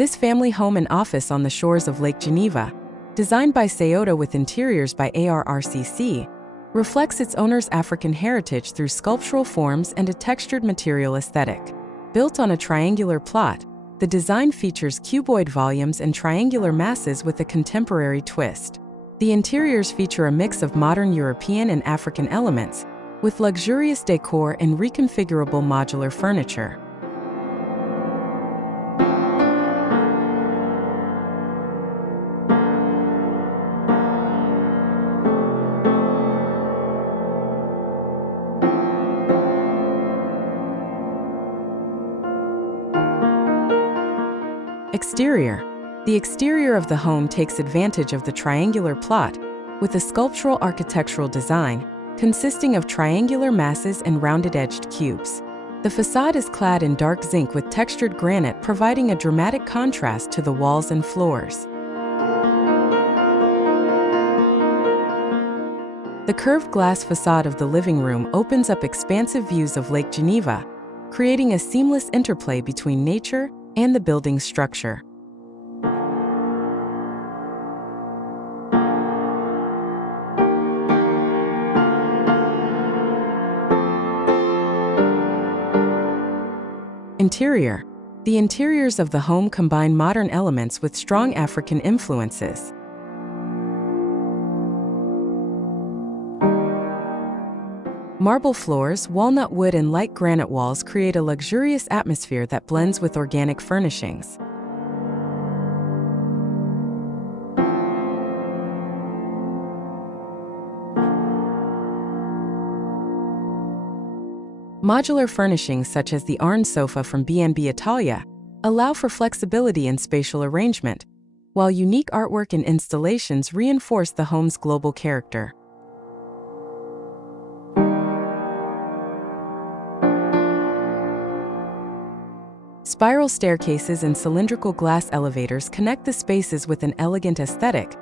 This family home and office on the shores of Lake Geneva, designed by SAOTA with interiors by ARRCC, reflects its owner's African heritage through sculptural forms and a textured material aesthetic. Built on a triangular plot, the design features cuboid volumes and triangular masses with a contemporary twist. The interiors feature a mix of modern European and African elements, with luxurious decor and reconfigurable modular furniture. Exterior. The exterior of the home takes advantage of the triangular plot, with a sculptural architectural design consisting of triangular masses and rounded-edged cubes. The facade is clad in dark zinc with textured granite, providing a dramatic contrast to the walls and floors. The curved glass facade of the living room opens up expansive views of Lake Geneva, creating a seamless interplay between nature and the building's structure. Interior. The interiors of the home combine modern elements with strong African influences. Marble floors, walnut wood, and light granite walls create a luxurious atmosphere that blends with organic furnishings. Modular furnishings such as the Arn sofa from B&B Italia allow for flexibility in spatial arrangement, while unique artwork and installations reinforce the home's global character. Spiral staircases and cylindrical glass elevators connect the spaces with an elegant aesthetic,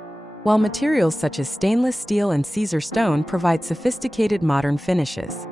while materials such as stainless steel and Caesarstone provide sophisticated modern finishes.